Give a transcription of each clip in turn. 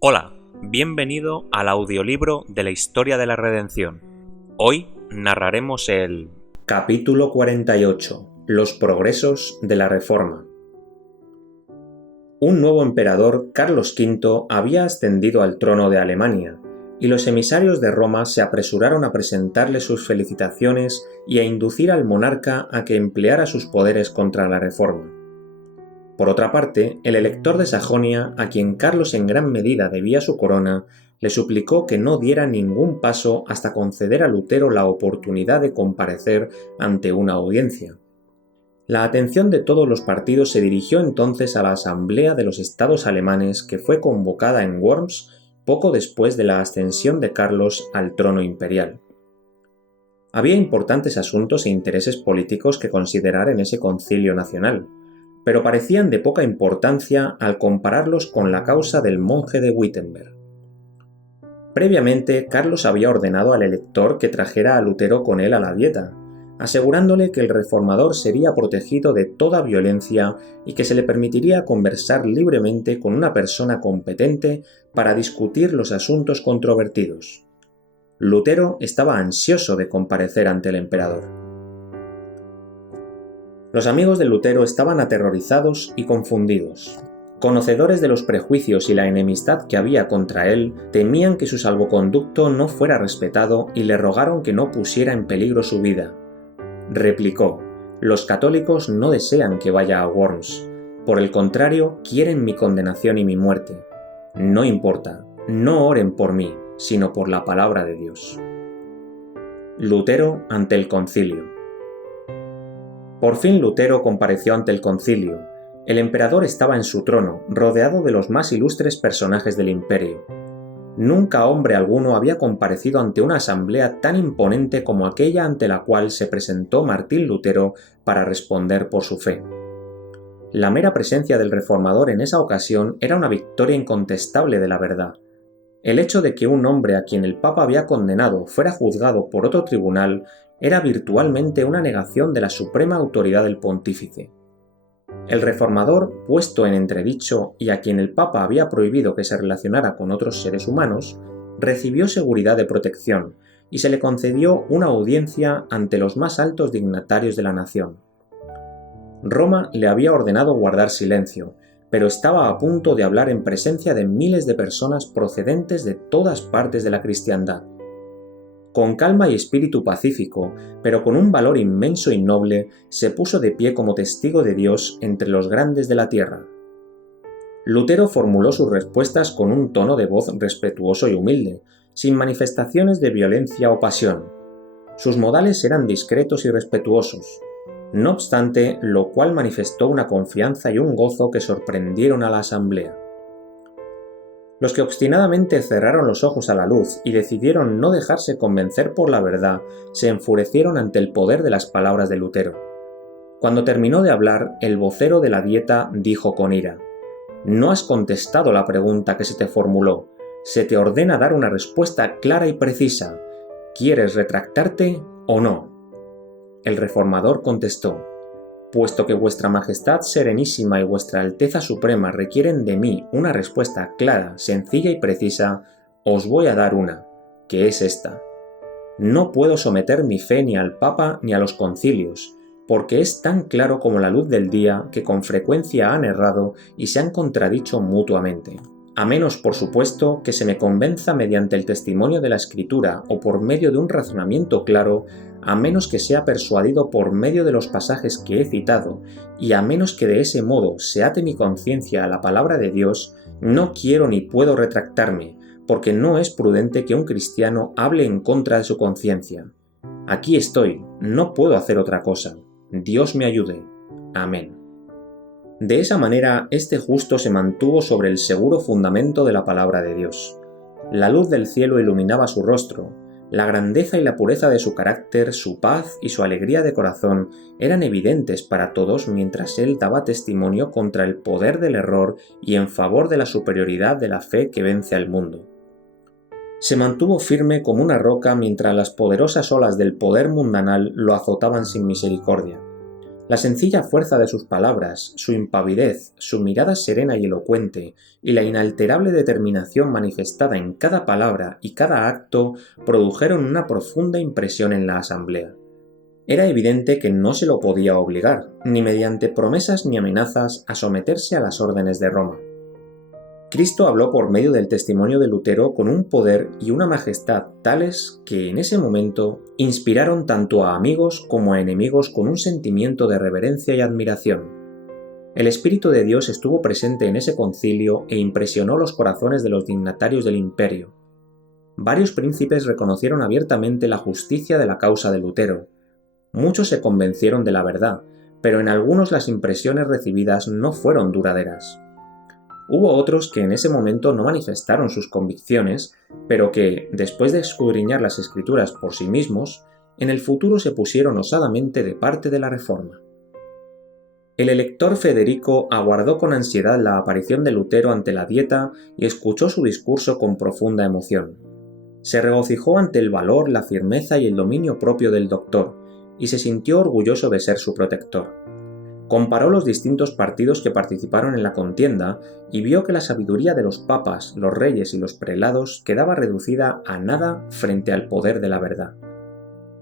Hola, bienvenido al audiolibro de la historia de la redención. Hoy narraremos el capítulo 48, los progresos de la Reforma. Un nuevo emperador, Carlos V, había ascendido al trono de Alemania, y los emisarios de Roma se apresuraron a presentarle sus felicitaciones y a inducir al monarca a que empleara sus poderes contra la Reforma. Por otra parte, el elector de Sajonia, a quien Carlos en gran medida debía su corona, le suplicó que no diera ningún paso hasta conceder a Lutero la oportunidad de comparecer ante una audiencia. La atención de todos los partidos se dirigió entonces a la Asamblea de los Estados Alemanes, que fue convocada en Worms poco después de la ascensión de Carlos al trono imperial. Había importantes asuntos e intereses políticos que considerar en ese concilio nacional, pero parecían de poca importancia al compararlos con la causa del monje de Wittenberg. Previamente, Carlos había ordenado al elector que trajera a Lutero con él a la Dieta, asegurándole que el reformador sería protegido de toda violencia y que se le permitiría conversar libremente con una persona competente para discutir los asuntos controvertidos. Lutero estaba ansioso de comparecer ante el emperador. Los amigos de Lutero estaban aterrorizados y confundidos. Conocedores de los prejuicios y la enemistad que había contra él, temían que su salvoconducto no fuera respetado y le rogaron que no pusiera en peligro su vida. Replicó: «Los católicos no desean que vaya a Worms. Por el contrario, quieren mi condenación y mi muerte. No importa, no oren por mí, sino por la palabra de Dios». Lutero ante el concilio. Por fin Lutero compareció ante el concilio. El emperador estaba en su trono, rodeado de los más ilustres personajes del imperio. Nunca hombre alguno había comparecido ante una asamblea tan imponente como aquella ante la cual se presentó Martín Lutero para responder por su fe. La mera presencia del reformador en esa ocasión era una victoria incontestable de la verdad. El hecho de que un hombre a quien el Papa había condenado fuera juzgado por otro tribunal era virtualmente una negación de la suprema autoridad del pontífice. El reformador, puesto en entredicho y a quien el Papa había prohibido que se relacionara con otros seres humanos, recibió seguridad de protección y se le concedió una audiencia ante los más altos dignatarios de la nación. Roma le había ordenado guardar silencio, pero estaba a punto de hablar en presencia de miles de personas procedentes de todas partes de la cristiandad. Con calma y espíritu pacífico, pero con un valor inmenso y noble, se puso de pie como testigo de Dios entre los grandes de la tierra. Lutero formuló sus respuestas con un tono de voz respetuoso y humilde, sin manifestaciones de violencia o pasión. Sus modales eran discretos y respetuosos, no obstante, lo cual manifestó una confianza y un gozo que sorprendieron a la asamblea. Los que obstinadamente cerraron los ojos a la luz y decidieron no dejarse convencer por la verdad, se enfurecieron ante el poder de las palabras de Lutero. Cuando terminó de hablar, el vocero de la Dieta dijo con ira: «No has contestado la pregunta que se te formuló. Se te ordena dar una respuesta clara y precisa. ¿Quieres retractarte o no?» El reformador contestó: «Puesto que vuestra Majestad Serenísima y vuestra Alteza Suprema requieren de mí una respuesta clara, sencilla y precisa, os voy a dar una, que es esta. No puedo someter mi fe ni al Papa ni a los concilios, porque es tan claro como la luz del día que con frecuencia han errado y se han contradicho mutuamente. A menos, por supuesto, que se me convenza mediante el testimonio de la Escritura o por medio de un razonamiento claro, a menos que sea persuadido por medio de los pasajes que he citado, y a menos que de ese modo se ate mi conciencia a la palabra de Dios, no quiero ni puedo retractarme, porque no es prudente que un cristiano hable en contra de su conciencia. Aquí estoy, no puedo hacer otra cosa. Dios me ayude. Amén». De esa manera, este justo se mantuvo sobre el seguro fundamento de la palabra de Dios. La luz del cielo iluminaba su rostro. La grandeza y la pureza de su carácter, su paz y su alegría de corazón eran evidentes para todos mientras él daba testimonio contra el poder del error y en favor de la superioridad de la fe que vence al mundo. Se mantuvo firme como una roca mientras las poderosas olas del poder mundanal lo azotaban sin misericordia. La sencilla fuerza de sus palabras, su impavidez, su mirada serena y elocuente, y la inalterable determinación manifestada en cada palabra y cada acto produjeron una profunda impresión en la asamblea. Era evidente que no se lo podía obligar, ni mediante promesas ni amenazas, a someterse a las órdenes de Roma. Cristo habló por medio del testimonio de Lutero con un poder y una majestad tales que en ese momento inspiraron tanto a amigos como a enemigos con un sentimiento de reverencia y admiración. El Espíritu de Dios estuvo presente en ese concilio e impresionó los corazones de los dignatarios del imperio. Varios príncipes reconocieron abiertamente la justicia de la causa de Lutero. Muchos se convencieron de la verdad, pero en algunos las impresiones recibidas no fueron duraderas. Hubo otros que en ese momento no manifestaron sus convicciones, pero que, después de escudriñar las Escrituras por sí mismos, en el futuro se pusieron osadamente de parte de la Reforma. El elector Federico aguardó con ansiedad la aparición de Lutero ante la Dieta y escuchó su discurso con profunda emoción. Se regocijó ante el valor, la firmeza y el dominio propio del doctor, y se sintió orgulloso de ser su protector. Comparó los distintos partidos que participaron en la contienda y vio que la sabiduría de los papas, los reyes y los prelados quedaba reducida a nada frente al poder de la verdad.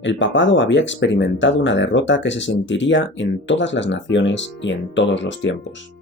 El papado había experimentado una derrota que se sentiría en todas las naciones y en todos los tiempos.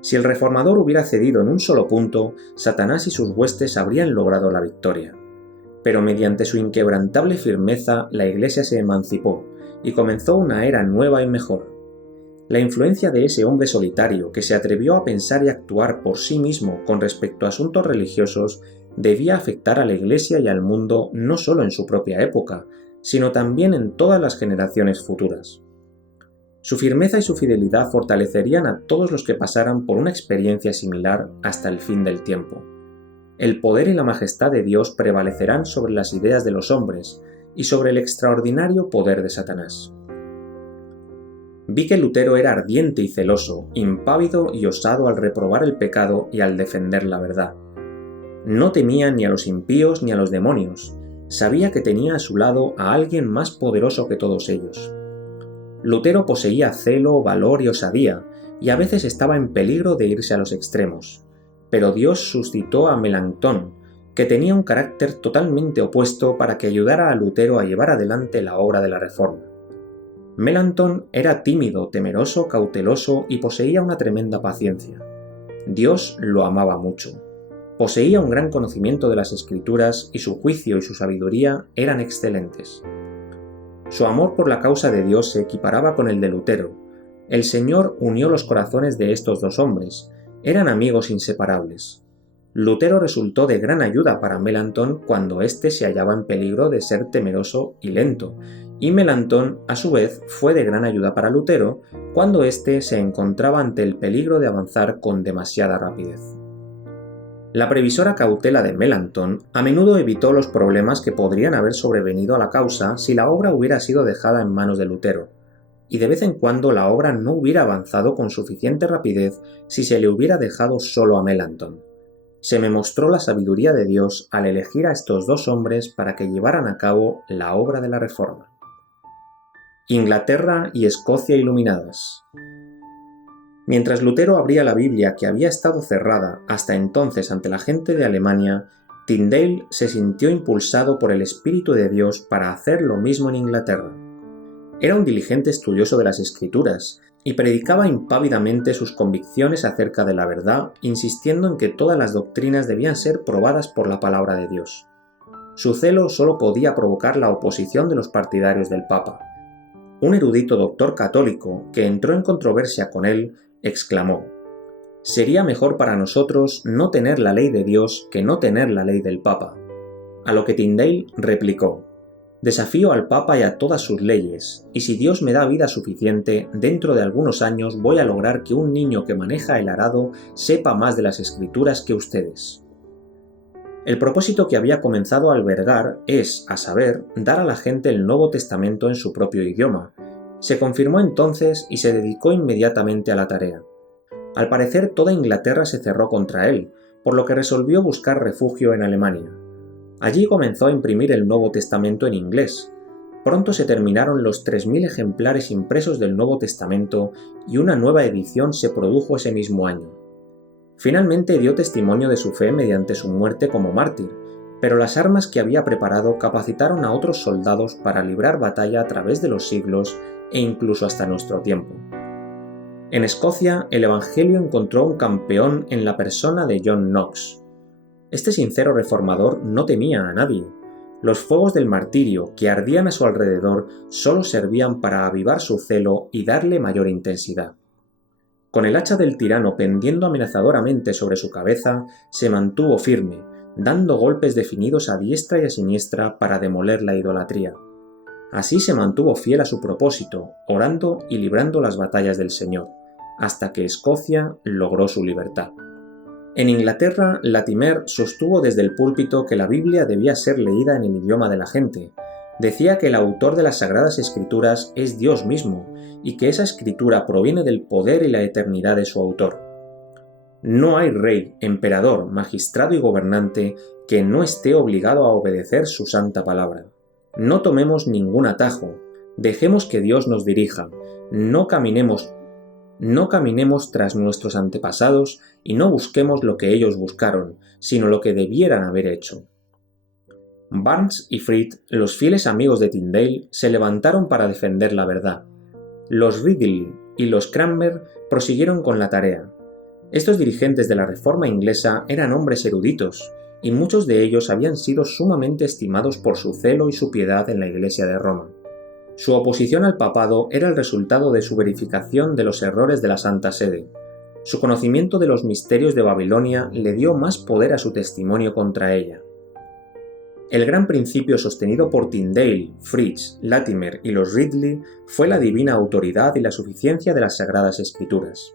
Si el reformador hubiera cedido en un solo punto, Satanás y sus huestes habrían logrado la victoria. Pero mediante su inquebrantable firmeza, la Iglesia se emancipó y comenzó una era nueva y mejor. La influencia de ese hombre solitario que se atrevió a pensar y actuar por sí mismo con respecto a asuntos religiosos debía afectar a la Iglesia y al mundo no solo en su propia época, sino también en todas las generaciones futuras. Su firmeza y su fidelidad fortalecerían a todos los que pasaran por una experiencia similar hasta el fin del tiempo. El poder y la majestad de Dios prevalecerán sobre las ideas de los hombres y sobre el extraordinario poder de Satanás. Vi que Lutero era ardiente y celoso, impávido y osado al reprobar el pecado y al defender la verdad. No temía ni a los impíos ni a los demonios. Sabía que tenía a su lado a alguien más poderoso que todos ellos. Lutero poseía celo, valor y osadía, y a veces estaba en peligro de irse a los extremos. Pero Dios suscitó a Melanchthon, que tenía un carácter totalmente opuesto, para que ayudara a Lutero a llevar adelante la obra de la Reforma. Melanchthon era tímido, temeroso, cauteloso y poseía una tremenda paciencia. Dios lo amaba mucho. Poseía un gran conocimiento de las Escrituras y su juicio y su sabiduría eran excelentes. Su amor por la causa de Dios se equiparaba con el de Lutero. El Señor unió los corazones de estos dos hombres. Eran amigos inseparables. Lutero resultó de gran ayuda para Melanchthon cuando éste se hallaba en peligro de ser temeroso y lento, y Melanchthon, a su vez, fue de gran ayuda para Lutero cuando éste se encontraba ante el peligro de avanzar con demasiada rapidez. La previsora cautela de Melanchthon a menudo evitó los problemas que podrían haber sobrevenido a la causa si la obra hubiera sido dejada en manos de Lutero, y de vez en cuando la obra no hubiera avanzado con suficiente rapidez si se le hubiera dejado solo a Melanchthon. Se me mostró la sabiduría de Dios al elegir a estos dos hombres para que llevaran a cabo la obra de la Reforma. Inglaterra y Escocia iluminadas. Mientras Lutero abría la Biblia, que había estado cerrada hasta entonces ante la gente de Alemania, Tyndale se sintió impulsado por el Espíritu de Dios para hacer lo mismo en Inglaterra. Era un diligente estudioso de las Escrituras y predicaba impávidamente sus convicciones acerca de la verdad, insistiendo en que todas las doctrinas debían ser probadas por la palabra de Dios. Su celo solo podía provocar la oposición de los partidarios del Papa. Un erudito doctor católico, que entró en controversia con él, exclamó: «Sería mejor para nosotros no tener la ley de Dios que no tener la ley del Papa». A lo que Tyndale replicó: «Desafío al Papa y a todas sus leyes, y si Dios me da vida suficiente, dentro de algunos años voy a lograr que un niño que maneja el arado sepa más de las Escrituras que ustedes». El propósito que había comenzado a albergar es, a saber, dar a la gente el Nuevo Testamento en su propio idioma. Se confirmó entonces y se dedicó inmediatamente a la tarea. Al parecer toda Inglaterra se cerró contra él, por lo que resolvió buscar refugio en Alemania. Allí comenzó a imprimir el Nuevo Testamento en inglés. Pronto se terminaron los 3.000 ejemplares impresos del Nuevo Testamento y una nueva edición se produjo ese mismo año. Finalmente dio testimonio de su fe mediante su muerte como mártir, pero las armas que había preparado capacitaron a otros soldados para librar batalla a través de los siglos e incluso hasta nuestro tiempo. En Escocia, el Evangelio encontró un campeón en la persona de John Knox. Este sincero reformador no temía a nadie. Los fuegos del martirio que ardían a su alrededor solo servían para avivar su celo y darle mayor intensidad. Con el hacha del tirano pendiendo amenazadoramente sobre su cabeza, se mantuvo firme, dando golpes definidos a diestra y a siniestra para demoler la idolatría. Así se mantuvo fiel a su propósito, orando y librando las batallas del Señor, hasta que Escocia logró su libertad. En Inglaterra, Latimer sostuvo desde el púlpito que la Biblia debía ser leída en el idioma de la gente. Decía que el autor de las Sagradas Escrituras es Dios mismo, y que esa escritura proviene del poder y la eternidad de su autor. No hay rey, emperador, magistrado y gobernante que no esté obligado a obedecer su santa palabra. No tomemos ningún atajo, dejemos que Dios nos dirija, no caminemos tras nuestros antepasados y no busquemos lo que ellos buscaron, sino lo que debieran haber hecho. Barnes y Fried, los fieles amigos de Tyndale, se levantaron para defender la verdad. Los Ridley y los Cranmer prosiguieron con la tarea. Estos dirigentes de la Reforma inglesa eran hombres eruditos, y muchos de ellos habían sido sumamente estimados por su celo y su piedad en la Iglesia de Roma. Su oposición al papado era el resultado de su verificación de los errores de la Santa Sede. Su conocimiento de los misterios de Babilonia le dio más poder a su testimonio contra ella. El gran principio sostenido por Tyndale, Fritz, Latimer y los Ridley fue la divina autoridad y la suficiencia de las Sagradas Escrituras.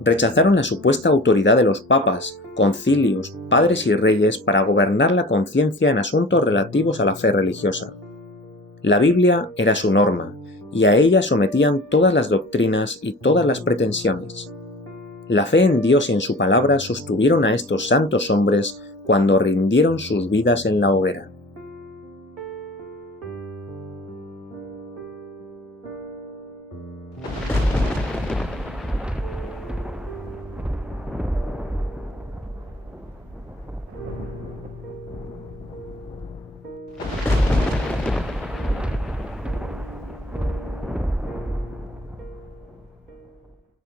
Rechazaron la supuesta autoridad de los papas, concilios, padres y reyes para gobernar la conciencia en asuntos relativos a la fe religiosa. La Biblia era su norma, y a ella sometían todas las doctrinas y todas las pretensiones. La fe en Dios y en su palabra sostuvieron a estos santos hombres cuando rindieron sus vidas en la hoguera.